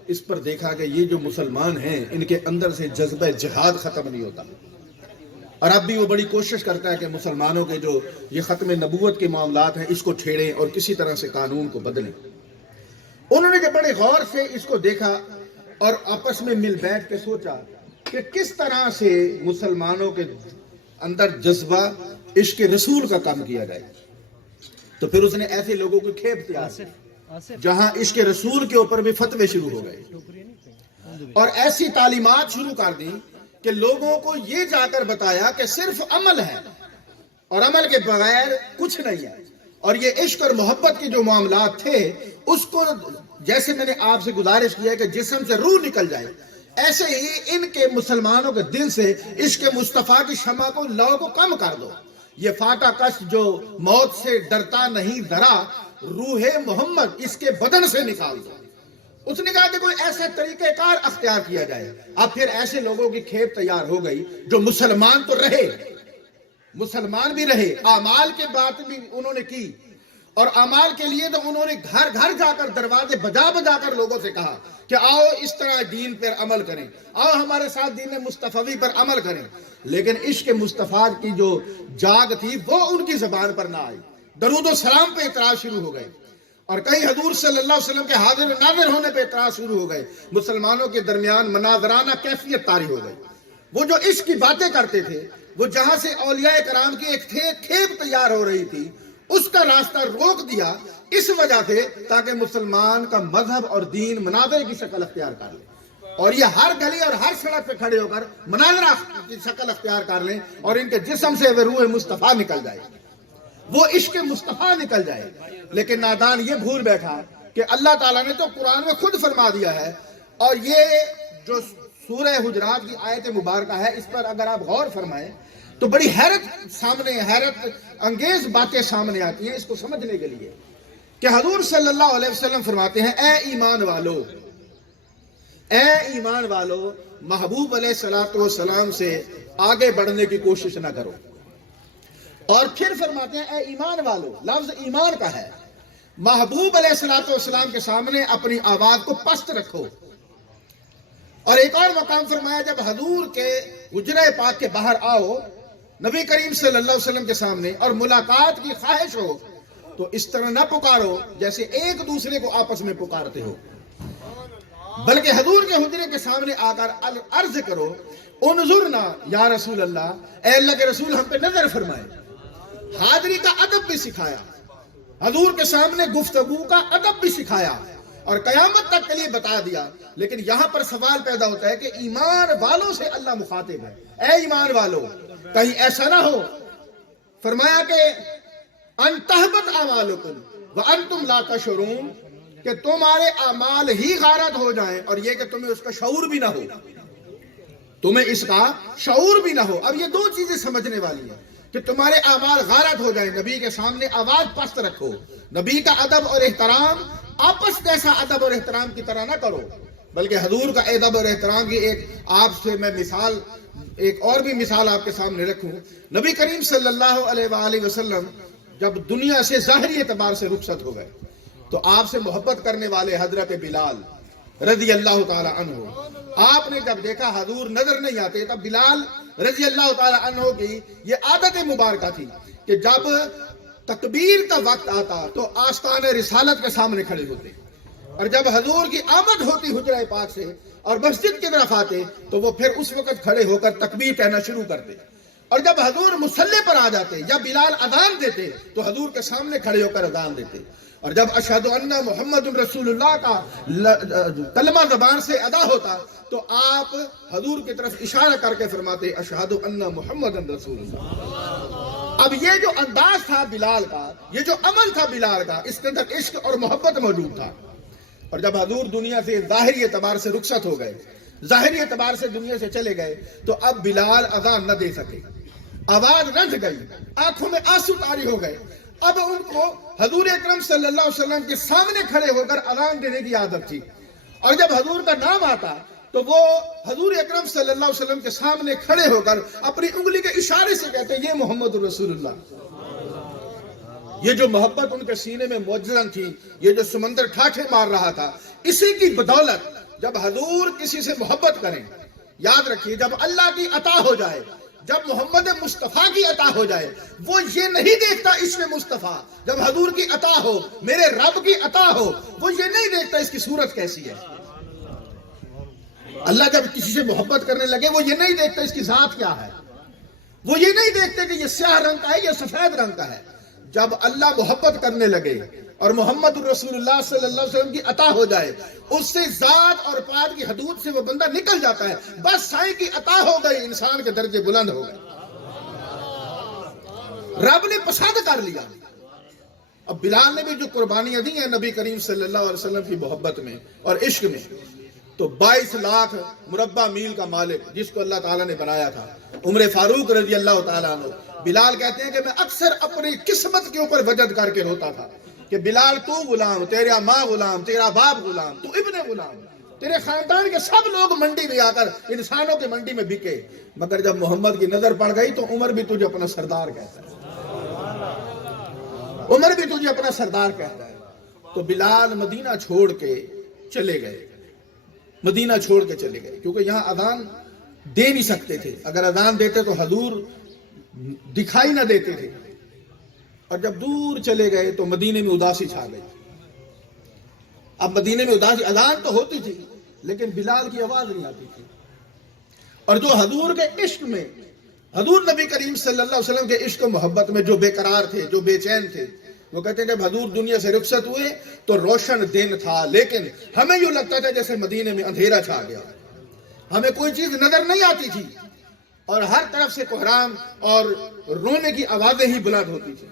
اس پر دیکھا کہ یہ جو مسلمان ہیں ان کے اندر سے جذبہ جہاد ختم نہیں ہوتا، اور اب بھی وہ بڑی کوشش کرتا ہے کہ مسلمانوں کے جو یہ ختم نبوت کے معاملات ہیں اس کو چھیڑیں اور کسی طرح سے قانون کو بدلیں. انہوں نے جب بڑے غور سے اس کو دیکھا اور آپس میں مل بیٹھ کے سوچا کہ کس طرح سے مسلمانوں کے اندر جذبہ عشق رسول کا کام کیا جائے، تو پھر اس نے ایسے لوگوں کو کھیپ دیا جہاں عشق رسول کے اوپر بھی فتوے شروع ہو گئے اور ایسی تعلیمات شروع کر دی کہ لوگوں کو یہ جا کر بتایا کہ صرف عمل ہے، اور عمل کے بغیر کچھ نہیں ہے. اور یہ عشق اور محبت کے جو معاملات تھے اس کو جیسے میں نے آپ سے گزارش کیا کہ جسم سے روح نکل جائے، ایسے ہی ان کے مسلمانوں کے دل سے عشق مصطفیٰ کی شمع کو لو کو کم کر دو. یہ فاتح کش جو موت سے ڈرتا نہیں ذرا، روح محمد اس کے بدن سے نکال دو. اس نے کہا کہ کوئی ایسا طریقہ کار اختیار کیا جائے. اب پھر ایسے لوگوں کی کھیپ تیار ہو گئی جو مسلمان تو رہے، مسلمان بھی رہے، اعمال کے بات بھی انہوں نے کی، اور اعمال کے لیے تو انہوں نے گھر گھر جا کر دروازے بجا بجا کر لوگوں سے کہا کہ آؤ اس طرح دین پر عمل کریں، آؤ ہمارے ساتھ دین مصطفی پر عمل کریں. لیکن عشق مصطفیٰ کی جو جاگ تھی وہ ان کی زبان پر نہ آئی. درود و سلام پہ اعتراض شروع ہو گئے، اور کئی حضور صلی اللہ علیہ وسلم کے حاضر و ناظر ہونے پہ اعتراض شروع ہو گئے. مسلمانوں کے درمیان مناظرانہ کیفیت طاری ہو گئی. وہ جو عشق کی باتیں کرتے تھے، وہ جہاں سے اولیاء کرام کی ایک کھیپ تیار ہو رہی تھی، اس کا راستہ روک دیا اس وجہ سے تاکہ مسلمان کا مذہب اور دین مناظرے کی شکل اختیار کر لے، اور یہ ہر گلی اور ہر سڑک پہ کھڑے ہو کر مناظرہ کی شکل اختیار کر لیں، اور ان کے جسم سے وہ روح مصطفیٰ نکل جائے، وہ عشق مصطفیٰ نکل جائے. لیکن نادان یہ بھول بیٹھا کہ اللہ تعالیٰ نے تو قرآن میں خود فرما دیا ہے، اور یہ جو سورہ حجرات کی آیت مبارکہ ہے، اس پر اگر آپ غور فرمائیں تو بڑی حیرت انگیز باتیں سامنے آتی ہیں اس کو سمجھنے کے لیے، کہ حضور صلی اللہ علیہ وسلم فرماتے ہیں اے ایمان والو، محبوب علیہ السلام سے آگے بڑھنے کی کوشش نہ کرو. اور پھر فرماتے ہیں اے ایمان والو، لفظ ایمان کا ہے، محبوب علیہ السلام کے سامنے اپنی آواز کو پست رکھو. اور ایک اور مقام فرمایا جب حضور کے حجرہ پاک کے باہر آؤ نبی کریم صلی اللہ علیہ وسلم کے سامنے اور ملاقات کی خواہش ہو تو اس طرح نہ پکارو جیسے ایک دوسرے کو آپس میں پکارتے ہو، بلکہ حضور کے حجرے کے سامنے آ کر عرض کرو انظرنا یا رسول اللہ، اے اللہ کے رسول ہم پہ نظر فرمائے. حاضری کا ادب بھی سکھایا، حضور کے سامنے گفتگو کا ادب بھی سکھایا، اور قیامت تک کے لیے بتا دیا. لیکن یہاں پر سوال پیدا ہوتا ہے کہ ایمان والوں سے اللہ مخاطب ہے، اے ایمان والو، کہیں ایسا نہ ہو. فرمایا کہ ان تحبط اعمالکم وانتم لا تشعرون، کہ تمہارے اعمال ہی غارت ہو جائیں اور یہ کہ تمہیں اس کا شعور بھی نہ ہو، تمہیں اس کا شعور بھی نہ ہو. اب یہ دو چیزیں سمجھنے والی ہیں کہ تمہارے اعمال غارت ہو جائیں. نبی کے سامنے آواز پست رکھو، نبی کا ادب اور احترام آپس جیسا ادب اور احترام کی طرح نہ کرو، بلکہ حضور کا ادب اور احترام کی آپ سے میں ایک اور بھی مثال آپ کے سامنے رکھوں. نبی کریم صلی اللہ علیہ وآلہ وسلم جب دنیا سے ظاہری اعتبار سے رخصت ہو گئے تو آپ سے محبت کرنے والے حضرت بلال رضی اللہ تعالی عنہ، آپ نے جب دیکھا حضور نظر نہیں آتے تب بلال رضی اللہ تعالی عنہ کی یہ عادت مبارکہ تھی کہ جب تکبیر کا وقت آتا تو آستان رسالت کے سامنے کھڑے ہوتے، اور جب حضور کی آمد ہوتی حجرہ پاک سے اور مسجد کی طرف آتے تو وہ پھر اس وقت کھڑے ہو کر تکبیر کہنا شروع کرتے، اور جب حضور مصلی پر آ جاتے یا بلال اذان دیتے تو حضور کے سامنے کھڑے ہو کر اذان دیتے، اور جب اشہد ان محمد رسول اللہ کا کلمہ زبان سے ادا ہوتا تو آپ حضور کی طرف اشارہ کر کے فرماتے اشہد ان محمد رسول اللہ. اب یہ جو انداز تھا بلال کا، یہ جو عمل تھا بلال کا، اس کے اندر عشق اور محبت موجود تھا. اور جب حضور دنیا سے ظاہری اعتبار سے رخصت ہو گئے، ظاہری اعتبار سے دنیا سے چلے گئے تو اب بلال اذان نہ دے سکے، آواز رنج گئی، آنکھوں میں آنسو طاری ہو گئے. اب ان کو حضور اکرم صلی اللہ علیہ وسلم کے سامنے کھڑے ہو کر اذان دینے کی عادت تھی، اور جب حضور کا نام آتا تو وہ حضور اکرم صلی اللہ علیہ وسلم کے سامنے کھڑے ہو کر اپنی انگلی کے اشارے سے کہتے یہ محمد رسول اللہ. یہ جو محبت ان کے سینے میں موجزن تھی، یہ جو سمندر ٹھاٹھے مار رہا تھا، اسی کی بدولت جب حضور کسی سے محبت کریں، یاد رکھیے جب اللہ کی عطا ہو جائے، جب محمد مصطفیٰ کی عطا ہو جائے، وہ یہ نہیں دیکھتا عشق مصطفیٰ. جب حضور کی عطا ہو، میرے رب کی عطا ہو، وہ یہ نہیں دیکھتا اس کی صورت کیسی ہے. اللہ جب کسی سے محبت کرنے لگے وہ یہ نہیں دیکھتا اس کی ذات کیا ہے، وہ یہ نہیں دیکھتے کہ یہ سیاہ رنگ کا ہے یا سفید رنگ کا ہے. جب اللہ محبت کرنے لگے اور محمد رسول اللہ صلی اللہ علیہ وسلم کی عطا ہو جائے، اس سے ذات اور پات کی حدود سے وہ بندہ نکل جاتا ہے. بس سائیں کی عطا ہو گئی، انسان کے درجے بلند ہو گئے. رب نے پسند کر لیا۔ اب بلال نے بھی جو قربانیاں دی ہیں نبی کریم صلی اللہ علیہ وسلم کی محبت میں اور عشق میں، تو 22 لاکھ مربع میل کا مالک جس کو اللہ تعالیٰ نے بنایا تھا، عمر فاروق رضی اللہ تعالیٰ عنہ، بلال کہتے ہیں کہ میں اکثر اپنی قسمت کے اوپر وجد کر کے روتا تھا کہ بلال تو غلام، تیرا ماں غلام، تیرا باپ غلام، تو ابن غلام، تیرے خاندان کے سب لوگ منڈی میں آ کر انسانوں کی منڈی میں بکے، مگر جب محمد کی نظر پڑ گئی تو عمر بھی تجھے اپنا سردار کہتا ہے، عمر بھی تجھے اپنا سردار کہتا ہے۔ تو بلال مدینہ چھوڑ کے چلے گئے، مدینہ چھوڑ کے چلے گئے، کیونکہ یہاں اذان دے نہیں سکتے تھے، اگر اذان دیتے تو حضور دکھائی نہ دیتے تھے، اور جب دور چلے گئے تو مدینے میں اداسی چھا گئی۔ اب مدینے میں اداسی، اذان تو ہوتی تھی لیکن بلال کی آواز نہیں آتی تھی، اور جو حضور کے عشق میں، حضور نبی کریم صلی اللہ علیہ وسلم کے عشق و محبت میں جو بے قرار تھے، جو بے چین تھے، وہ کہتے ہیں جب حضور دنیا سے رخصت ہوئے تو روشن دن تھا، لیکن ہمیں یوں لگتا تھا جیسے مدینے میں اندھیرا چھا گیا، ہمیں کوئی چیز نظر نہیں آتی تھی، اور ہر طرف سے کوہرام اور رونے کی آوازیں ہی بلند ہوتی تھی۔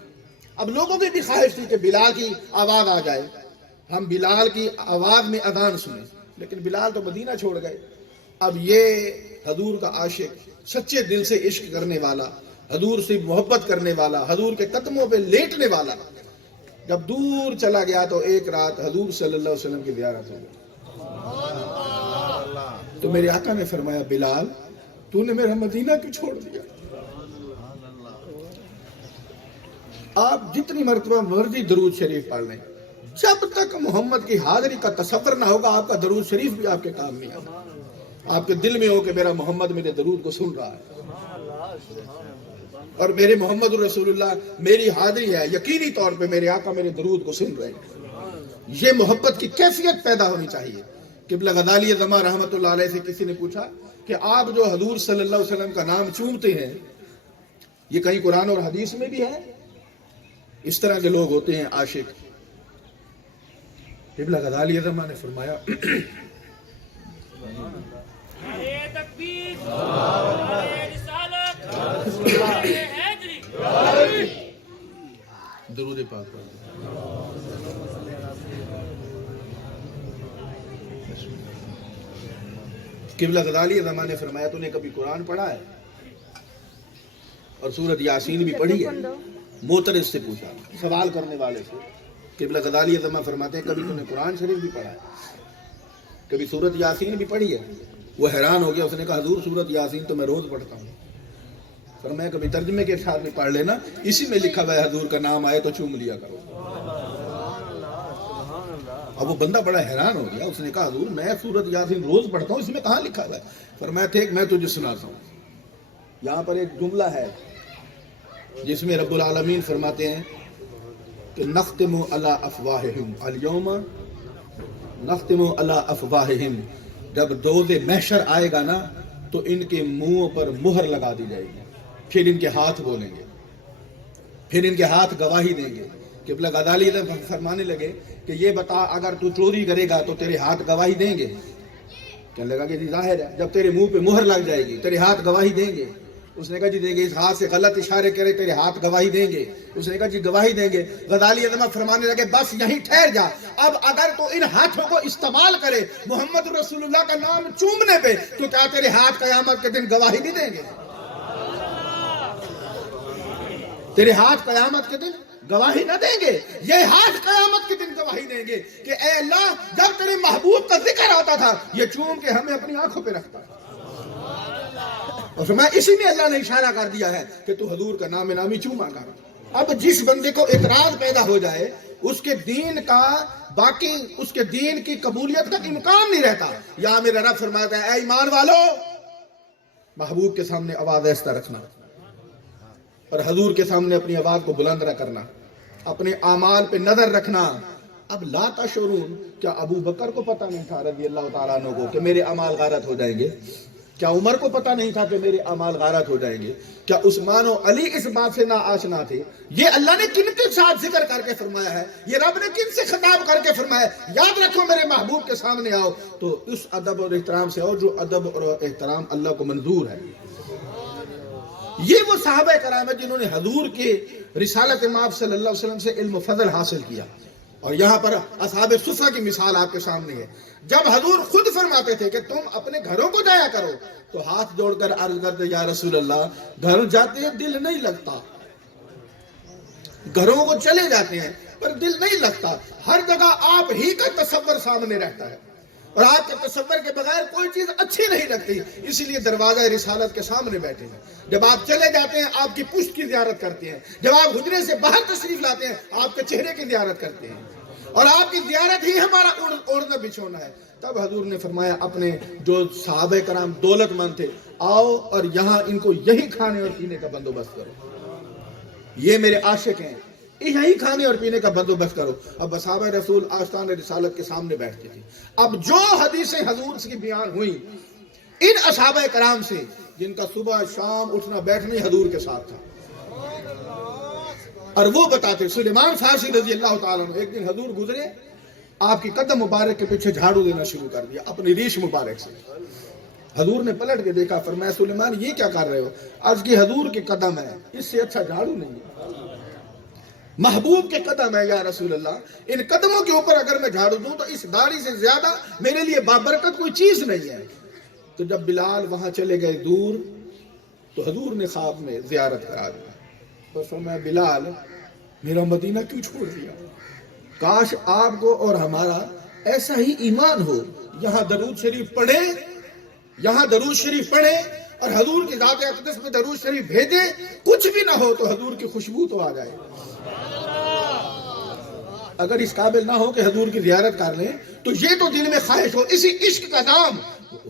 اب لوگوں کی بھی خواہش تھی کہ بلال کی آواز آ جائے، ہم بلال کی آواز میں اذان سنیں، لیکن بلال تو مدینہ چھوڑ گئے۔ اب یہ حضور کا عاشق، سچے دل سے عشق کرنے والا، حضور سے محبت کرنے والا، حضور کے قدموں پہ لیٹنے والا، جب دور چلا گیا تو ایک رات حضور صلی اللہ علیہ وسلم کی زیارت ہو گئی، تو میرے آقا نے فرمایا بلال تو نے میرا مدینہ کیوں چھوڑ دیا؟ آپ جتنی مرتبہ مرضی درود شریف پڑھ لیں، جب تک محمد کی حاضری کا تصور نہ ہوگا آپ کا درود شریف بھی آپ کے کام نہیں آئے۔ آپ کے دل میں ہو کہ میرا محمد میرے درود کو سن رہا ہے، اور میرے محمد رسول اللہ میری حاضری ہے، یقینی طور پہ میرے آقا میرے درود کو سن رہے ہیں۔ یہ محبت کی کیفیت پیدا ہونی چاہیے۔ قبلہ غزالی زماں رحمت اللہ علیہ سے کسی نے پوچھا کہ آپ جو حضور صلی اللہ علیہ وسلم کا نام چومتے ہیں، یہ کہیں قرآن اور حدیث میں بھی ہے؟ اس طرح کے لوگ ہوتے ہیں عاشق۔ قبلہ غزالی زماں نے فرمایا درود پاک پڑھ۔ قبلہ غزالی زماں نے فرمایا تو نے کبھی قرآن پڑھا ہے اور سورۃ یاسین بھی پڑھی ہے؟ معترض سے پوچھا، سوال کرنے والے سے۔ قبلہ غزالی زماں فرماتے ہیں کبھی تو نے قرآن شریف بھی پڑھا ہے، کبھی سورۃ یاسین بھی پڑھی ہے؟ وہ حیران ہو گیا، اس نے کہا حضور سورۃ یاسین تو میں روز پڑھتا ہوں۔ فرمایا کبھی ترجمے کے ساتھ میں پڑھ لینا، اسی میں لکھا ہوا ہے حضور کا نام آئے تو چوم لیا کرو۔ اب وہ بندہ بڑا حیران ہو گیا، اس نے کہا حضور میں سورۃ یاسین روز پڑھتا ہوں، اس میں کہاں لکھا ہوا ہے؟ فرمایا ٹھیک میں تجھے سناتا ہوں۔ یہاں پر ایک جملہ ہے جس میں رب العالمین فرماتے ہیں کہ نختم علی افواہہم اليوم نختم علی افواہہم، جب روز محشر آئے گا نا تو ان کے منہوں پر مہر لگا دی جائے گی، پھر ان کے ہاتھ بولیں گے، پھر ان کے ہاتھ گواہی دیں گے۔ قبلہ غزالی فرمانے لگے کہ یہ بتا اگر تو چوری کرے گا تو تیرے ہاتھ گواہی دیں گے؟ کہنے لگا کہ جی ظاہر ہے جب تیرے منہ پہ مہر لگ جائے گی تیرے ہاتھ گواہی دیں گے۔ اس نے کہا جی دیں گے، اس ہاتھ سے غلط اشارے کرے تیرے ہاتھ گواہی دیں گے؟ اس نے کہا جی گواہی دیں گے۔ غزالی اعظم فرمانے لگے بس یہیں ٹھہر جا، اب اگر تو ان ہاتھوں کو استعمال کرے محمد رسول اللہ کا نام چومنے پہ تو کیا تیرے ہاتھ قیامت کے دن گواہی نہیں دیں گے؟ تیرے ہاتھ قیامت کے دن گواہی نہ دیں گے؟ یہ ہاتھ قیامت کے دن گواہی دیں گے کہ اے اللہ جب تیرے محبوب کا ذکر آتا تھا یہ چوم کے ہمیں اپنی آنکھوں پہ رکھتا ہے۔ اور میں اسی میں اللہ نے اشارہ کر دیا ہے کہ تو حضور کا نام نامی چوما کر۔ اب جس بندے کو اعتراض پیدا ہو جائے اس کے دین کا باقی اس کے دین کی قبولیت کا امکان نہیں رہتا۔ یہاں میرا رب فرماتا ہے اے ایمان والو، محبوب کے سامنے آواز ایسا رکھنا اور حضور کے سامنے اپنی آواز کو بلند نہ کرنا، اپنے اعمال پہ نظر رکھنا۔ اب لا تشعرون، کیا ابو بکر کو پتہ نہیں تھا رضی اللہ تعالیٰ عنہ کو کہ میرے اعمال غارت ہو جائیں گے؟ کیا عمر کو پتہ نہیں تھا کہ میرے اعمال غارت ہو جائیں گے؟ کیا عثمان و علی اس بات سے نا آشنا تھے؟ یہ اللہ نے کن کے ساتھ ذکر کر کے فرمایا ہے؟ یہ رب نے کن سے خطاب کر کے فرمایا ہے؟ یاد رکھو میرے محبوب کے سامنے آؤ تو اس ادب اور احترام سے آؤ جو ادب اور احترام اللہ کو منظور ہے۔ یہ وہ صحابہ کرام ہیں جنہوں نے حضور کے رسالت مآب صلی اللہ علیہ وسلم سے علم و فضل حاصل کیا. اور یہاں پر اصحاب صفہ کی مثال آپ کے سامنے ہے. جب حضور خود فرماتے تھے کہ تم اپنے گھروں کو جایا کرو تو ہاتھ جوڑ کر عرض کرتے یا رسول اللہ گھر جاتے ہیں دل نہیں لگتا, گھروں کو چلے جاتے ہیں پر دل نہیں لگتا, ہر جگہ آپ ہی کا تصور سامنے رہتا ہے اور آپ کے تصور کے بغیر کوئی چیز اچھی نہیں لگتی, اسی لیے دروازہ رسالت کے سامنے بیٹھے ہیں. جب آپ چلے جاتے ہیں آپ کی پشت کی زیارت کرتے ہیں, جب آپ حجرے سے باہر تشریف لاتے ہیں آپ کے چہرے کی زیارت کرتے ہیں, اور آپ کی زیارت ہی ہمارا اوڑھنا بچھونا ہے. تب حضور نے فرمایا اپنے جو صحابہ کرام دولت مند تھے, آؤ اور یہاں ان کو یہی کھانے اور پینے کا بندوبست کرو, یہ میرے عاشق ہیں, یہی کھانے اور پینے کا بندوبست کرو. اب صحابہ رسول آستان رسالت کے سامنے بیٹھتے تھے. اب جو حدیثیں حضور کی بیان ہوئی ان اصحابہ کرام سے جن کا صبح شام اٹھنا بیٹھنا حضور کے ساتھ تھا, اور وہ بتاتے. سلیمان فارسی رضی اللہ تعالیٰ عنہ ایک دن حضور گزرے, آپ کی قدم مبارک کے پیچھے جھاڑو دینا شروع کر دیا اپنی ریش مبارک سے. حضور نے پلٹ کے دیکھا, فرمایا سلیمان یہ کیا کر رہے ہو؟ عرض کی حضور کے قدم ہے, اس سے اچھا جھاڑو نہیں ہے, محبوب کے قدم ہے یا رسول اللہ, ان قدموں کے اوپر اگر میں جھاڑو دوں تو اس داڑھی سے زیادہ میرے لیے بابرکت کوئی چیز نہیں ہے. تو جب بلال وہاں چلے گئے دور تو حضور نے خواب میں زیارت کرا دیا. تو فرمایا بلال میرا مدینہ کیوں چھوڑ دیا؟ کاش آپ کو اور ہمارا ایسا ہی ایمان ہو, یہاں درود شریف پڑھے, یہاں درود شریف پڑھے اور حضور کی ذات اقدس میں درود شریف بھیجے, کچھ بھی نہ ہو تو حضور کی خوشبو تو آ جائے. اگر اس قابل نہ ہو کہ حضور کی زیارت کر لیں تو یہ تو دل میں خواہش ہو. اسی عشق کا نام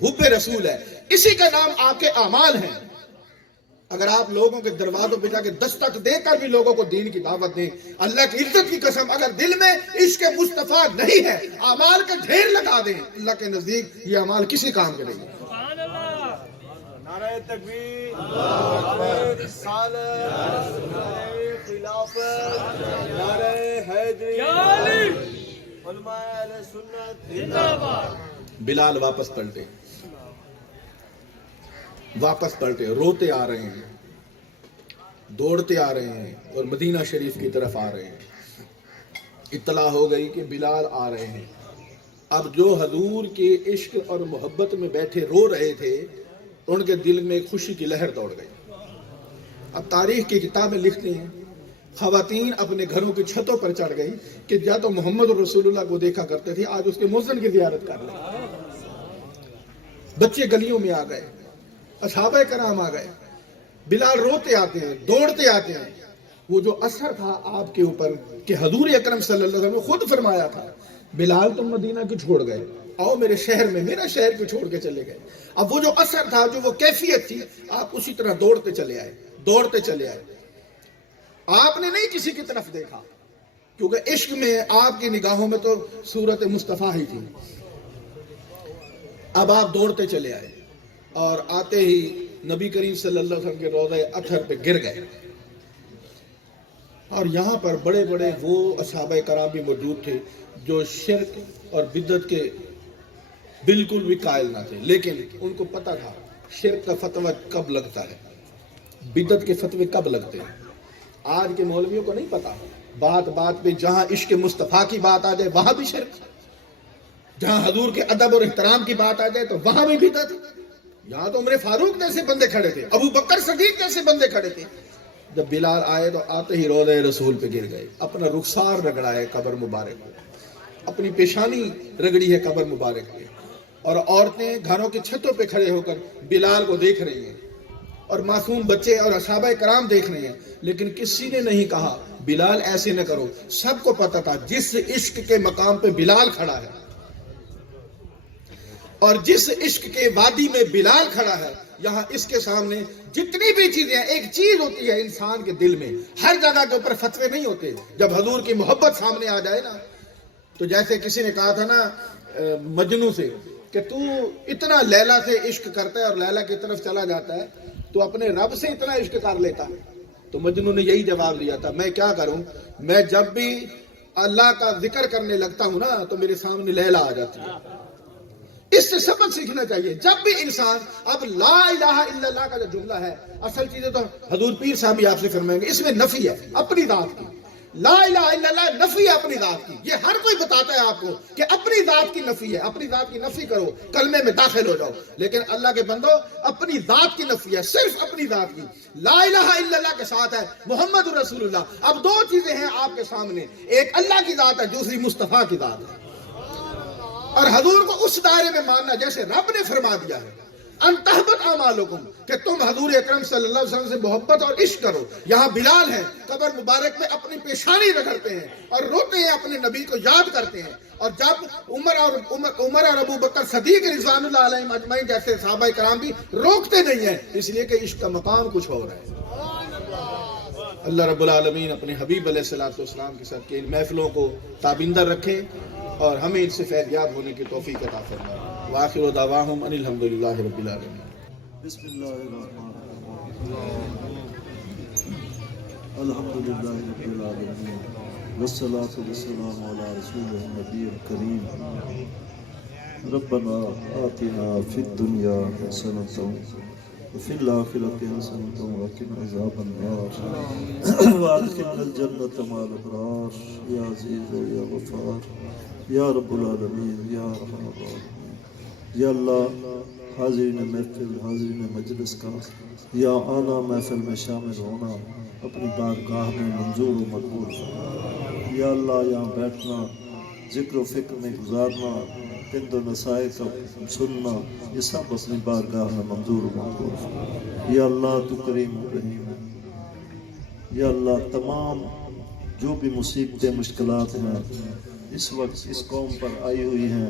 حب رسول ہے, اسی کا نام آپ کے اعمال ہیں. اگر آپ لوگوں کے دروازوں پہ جا کے دستک دے کر بھی لوگوں کو دین کی دعوت دیں, اللہ کی عزت کی قسم اگر دل میں عشق مصطفیٰ نہیں ہے اعمال کا ڈھیر لگا دیں, اللہ کے نزدیک یہ اعمال کسی کام کے نہیں. نعرہ تکبیر, نعرہ رسالت, نعرہ خلافت, نعرہ حیدری, علماء اہل سنت زندہ باد. بلال واپس پلٹے روتے آ رہے ہیں, دوڑتے آ رہے ہیں اور مدینہ شریف کی طرف آ رہے ہیں. اطلاع ہو گئی کہ بلال آ رہے ہیں. اب جو حضور کے عشق اور محبت میں بیٹھے رو رہے تھے ان کے دل میں خوشی کی لہر دوڑ گئی. اب تاریخ کی کتابیں لکھتے ہیں خواتین اپنے گھروں کی چھتوں پر چڑھ گئی کہ یا تو محمد رسول اللہ کو دیکھا کرتے تھے, آج اس کے مؤذن کی زیارت کر لیں. بچے گلیوں میں آ گئے, اصحابہ کرام آ گئے, بلال روتے آتے ہیں, دوڑتے آتے ہیں. وہ جو اثر تھا آپ کے اوپر کہ حضور اکرم صلی اللہ علیہ وسلم نے خود فرمایا تھا بلال تم مدینہ کی چھوڑ گئے, آؤ میرے شہر میں, میرا شہر کو چھوڑ کے چلے گئے. اب وہ جو اثر تھا, جو وہ کیفیت تھی, آپ اسی طرح دوڑتے چلے آئے. آپ نے نہیں کسی کی طرف دیکھا کیونکہ عشق میں آپ کی نگاہوں میں تو صورت مصطفیٰ ہی تھی. اب آپ دوڑتے چلے آئے اور آتے ہی نبی کریم صلی اللہ علیہ وسلم کے روضہ اطہر پہ گر گئے. اور یہاں پر بڑے بڑے وہ اصحابہ کرام بھی موجود تھے جو شرک اور بدعت کے بالکل بھی قائل نہ تھے, لیکن ان کو پتہ تھا شرک کا فتویٰ کب لگتا ہے, بدعت کے فتوے کب لگتے ہیں. آج کے مولویوں کو نہیں پتا, بات بات پہ جہاں عشق مصطفیٰ کی بات آ جائے وہاں بھی شرک, جہاں حضور کے ادب اور احترام کی بات آ جائے تو وہاں بھی بدعت. یہاں تو عمر فاروق جیسے بندے کھڑے تھے, ابو بکر صدیق جیسے بندے کھڑے تھے. جب بلال آئے تو آتے ہی روضہ رسول پہ گر گئے, اپنا رخسار رگڑا ہے قبر مبارک پہ, اپنی پیشانی رگڑی ہے قبر مبارک پہ, اور عورتیں گھروں کی چھتوں پہ کھڑے ہو کر بلال کو دیکھ رہی ہیں اور معصوم بچے اور اصحابہ کرام دیکھ رہے ہیں. لیکن کسی نے نہیں کہا بلال ایسے نہ کرو. سب کو پتا تھا جس عشق کے مقام پہ بلال کھڑا ہے اور جس عشق کے وادی میں بلال کھڑا ہے, یہاں اس کے سامنے جتنی بھی چیزیں ہیں, ایک چیز ہوتی ہے انسان کے دل میں, ہر جگہ کے اوپر فتوے نہیں ہوتے. جب حضور کی محبت سامنے آ جائے نا, تو جیسے کسی نے کہا تھا نا مجنو سے کہ تو اتنا لیلا سے عشق کرتا ہے اور لیلا کی طرف چلا جاتا ہے, تو اپنے رب سے اتنا عشق کر لیتا ہے. تو مجنو نے یہی جواب دیا تھا, میں کیا کروں, میں جب بھی اللہ کا ذکر کرنے لگتا ہوں نا تو میرے سامنے لیلا آ جاتی ہے. اس سے سبق سیکھنا چاہیے. جب بھی انسان اب لا الہ الا اللہ کا جو جملہ ہے، اصل چیزیں تو حضور پیر صاحب بھی آپ سے فرمائیں گے، اس میں نفی ہے اپنی ذات کی. لا الہ الا اللہ نفی ہے اپنی ذات کی. یہ ہر کوئی بتاتا ہے آپ کو کہ اپنی ذات کی نفی ہے، اپنی ذات کی نفی کرو، کلمے میں داخل ہو جاؤ. لیکن اللہ کے بندو اپنی ذات کی نفی ہے، صرف اپنی ذات کی. لا الہ الا اللہ کے ساتھ ہے محمد رسول اللہ. اب دو چیزیں ہیں آپ کے سامنے، ایک اللہ کی ذات ہے، دوسری مصطفیٰ کی ذات ہے. اور حضور کو اس دائرے میں ماننا جیسے رب نے فرما دیا ہے ان تحبط اعمالکم، کہ تم حضور اکرم صلی اللہ علیہ وسلم سے محبت اور عشق کرو. یہاں بلال ہیں، قبر مبارک میں اپنی پیشانی رگڑتے ہیں اور روتے ہیں، اپنے نبی کو یاد کرتے ہیں. اور جب عمر اور ابو بکر صدیق رضوان اللہ علیہم اجمعین جیسے صحابہ کرام بھی روکتے نہیں ہیں، اس لیے کہ عشق کا مقام کچھ اور ہے. اللہ رب العالمین اپنے حبیب علیہ الصلوۃ والسلام کے ساتھ کے ان محفلوں کو تابندہ رکھیں اور ہمیں ان سے فیض یاب ہونے کی توفیق عطا فرمائے. وآخر دعواہم ان الحمدللہ رب العالمین. بسم اللہ الرحمن الرحیم. الحمدللہ رب العالمین والصلاة والسلام علی رسول النبی الکریم. ربنا آتنا فی الدنیا حسنۃ وفی الآخرۃ حسنۃ وقنا عذاب النار وادخلنا الجنۃ مع الابرار یا عزیز یا غفار یا رب العالمین یا ارحم الراحمین. یا اللہ، حاضرین محفل، حاضرین مجلس کا یا اعلیٰ محفل میں شامل ہونا اپنی بارگاہ میں منظور و مقبول فرما. یا اللہ، یہاں بیٹھنا، ذکر و فکر میں گزارنا، پند و نصائح کا سننا، یہ سب اپنی بارگاہ میں منظور و مقبول فرما. یا اللہ، تو کریم و رحیم ہے. یا اللہ، تمام جو بھی مصیبتیں مشکلات ہیں اس وقت اس قوم پر آئی ہوئی ہیں،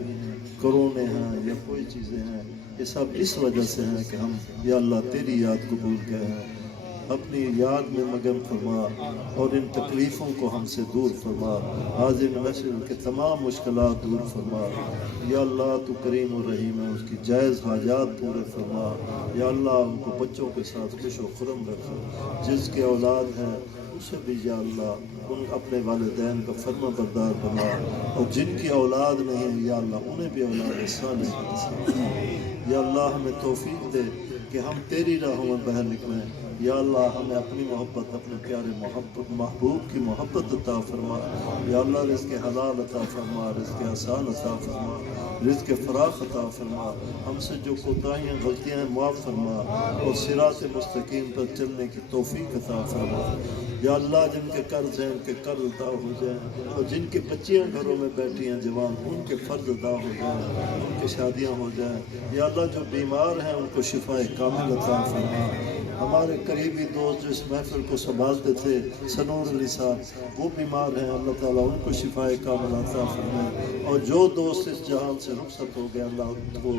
کرونے ہیں یا کوئی چیزیں ہیں، یہ سب اس وجہ سے ہیں کہ ہم یا اللہ تیری یاد کو بھول گئے ہیں. اپنی یاد میں مگن فرما اور ان تکلیفوں کو ہم سے دور فرما. حاضر نشر کے تمام مشکلات دور فرما. یا اللہ، تو کریم و رحیم ہے، اس کی جائز حاجات پورے فرما. یا اللہ، ان کو بچوں کے ساتھ خوش و خرم رکھو. جس کے اولاد ہیں اسے بھی یا اللہ ان اپنے والدین کا فرما بردار بنا، اور جن کی اولاد نہیں ہے یا اللہ انہیں بھی اولاد صالح نصیب. یا اللہ، ہمیں توفیق دے کہ ہم تیری راہوں میں بہہ نکلیں. یا اللہ، ہمیں اپنی محبت، اپنے پیارے محبوب کی محبت عطا فرما. یا اللہ، رزق حلال عطا فرما، رزق آسان عطا فرما، رزق فراخ عطا فرما. ہم سے جو کوتاہیاں غلطیاں ہیں معاف فرما اور صراط مستقیم پر چلنے کی توفیق عطا فرما. یا اللہ، جن کے قرض ہیں ان کے قرض ادا ہو جائیں، اور جن کی بچیاں گھروں میں بیٹھی ہیں جوان، ان کے فرض ادا ہو جائیں، ان کی شادیاں ہو جائیں. یا اللہ، جو بیمار ہیں ان کو شفا کامل عطا فرما. ہمارے قریبی دوست جو اس محفل کو سنبھالتے تھے، سنور علی صاحب، وہ بیمار ہیں، اللہ تعالیٰ ان کو شفا کامل عطا فرمائے. اور جو دوست اس جہان سے رخصت ہو گئے، اللہ ان کو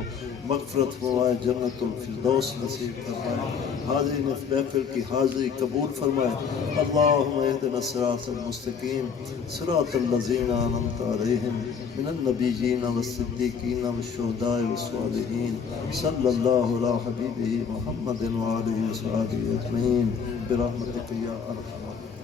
مغفرت فرمائے، جنت الفردوس نصیب فرمائے. حاضرین اس محفل کی حاضری قبول فرمائے. اللہم اہدنا الصراط المستقیم صراط الذین انعمت علیہم من النبیین والصدیقین والشہداء والصالحین. صلی اللہ علی حبیبہ محمد وآلہ وصحبہ اجمعین برحمتک یا ارحم الراحمین.